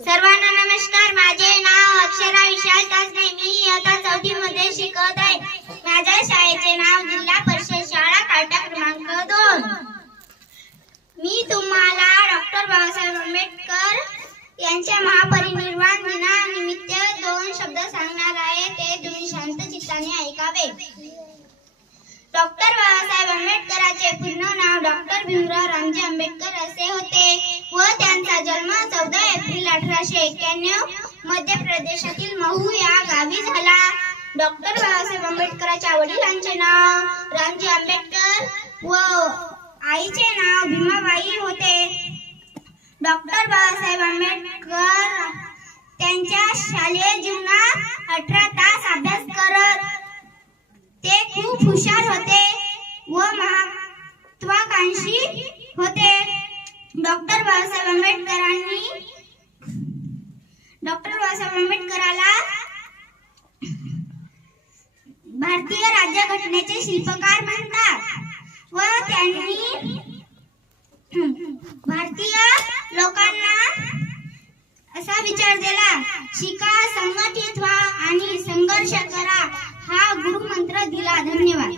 सर्वांना नमस्कार. माझे नाव अक्षरा विशाल तासने. मी इयत्ता 4थी मध्ये शिकत आहे. माझ्या शाळेचे नाव जिल्हा परिषद शाळा काटा क्रमांक 2. मी तुम्हाला डॉक्टर बाबासाहेब आंबेडकर यांच्या महापरिनिर्वाण दिनानिमित्त 2 शब्द सांगणार आहे. ते तुम्ही शांत चित्ताने ऐकावे. डॉक्टर बाबासाहेब आंबेडकरांचे पूर्ण नाव डॉक्टर भीमराव रामजी आंबेडकर असे होते व त्यांचा जन्म 14 एप्रिल 1891 मध्य प्रदेशातील महू या गावी झाला. डॉक्टर बाबासाहेब आंबेडकरांच्या वडिलांचे नाव रामजी आंबेडकर व आईचे नाव भीमाबाई होते. डॉक्टर बाबासाहेब आंबेडकर त्यांच्या शालेय जीवनात 18 तास अभ्यास करत. ते खूप हुशार होते व महत्वाकांक्षी होते. डॉक्टर बाबासाहेब आंबेडकराला भारतीय राज्यघटनेचे शिल्पकार म्हणतात व त्यांनी भारतीय लोकांना असा विचार दिला, शिका, संघटित व्हा आणि संघर्ष करा, हा गुरुमंत्र दिला. धन्यवाद.